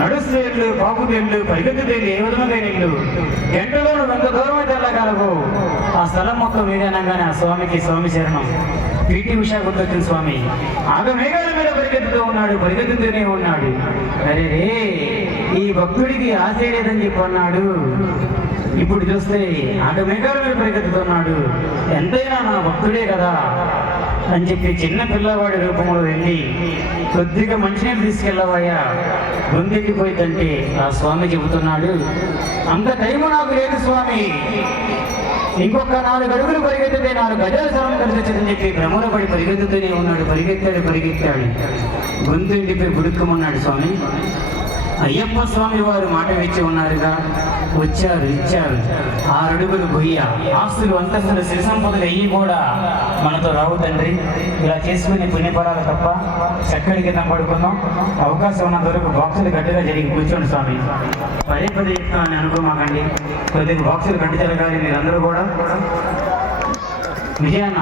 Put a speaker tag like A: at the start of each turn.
A: నడుస్తేళ్ళు పాపుదేళ్ళు పరిగెత్తుదేళ్ళు ఏ విధంగా నీళ్ళు గంటలో ఎంత దూరం అయితే వెళ్ళగలవు ఆ స్థలం మొత్తం మీదనగానే ఆ స్వామికి స్వామి శరణం. పీటి ఉషా గుర్తొచ్చిన స్వామి. ఆగ మేఘాల మీద పరిగెత్తుతూ ఉన్నాడు పరిగెత్తుతూనే ఉన్నాడు. అరే రే ఈ భక్తుడికి ఆశ లేదని చెప్పి అన్నాడు. ఇప్పుడు చూస్తే ఆగ మేఘాల మీద పరిగెత్తుతున్నాడు ఎంతైనా నా భక్తుడే కదా అని చెప్పి చిన్న పిల్లవాడి రూపంలో వెళ్ళి కొద్దిగా మంచినీళ్ళు తీసుకెళ్ళవయ్యా. గుండెండిపోయిందంటే ఆ స్వామి చెబుతున్నాడు. అంత టైము నాకు లేదు స్వామి. ఇంకొక నాలుగు అడుగులు పరిగెత్తితే నాలుగు గజాల స్థలం కలిసి వచ్చిందని చెప్పి భ్రమలో పడి పరిగెత్తుతూనే ఉన్నాడు. పరిగెత్తాడు పరిగెత్తాడు. గొంతు ఎండిపోయి స్వామి. అయ్యప్ప స్వామి వారు మాట ఇచ్చి ఉన్నారుగా? వచ్చారు ఇచ్చారు. ఆరడుగులు గొయ్య ఆస్తులు అంతస్తులు సిరి సంపదలు అయ్యి కూడా మనతో రావు తండ్రి. ఇలా చేసుకునే పుణ్యపరాలు తప్ప చక్కడి కింద పడుకుందాం. అవకాశం ఉన్నంత వరకు బాక్సులు గట్టిగా జరిగి కూర్చోండి స్వామి. పదే పదే చెప్తామని అనుకోమాకండి కొద్దిగా బాక్సులు గట్టి జరగాలి మీరందరూ కూడా. విజయన్న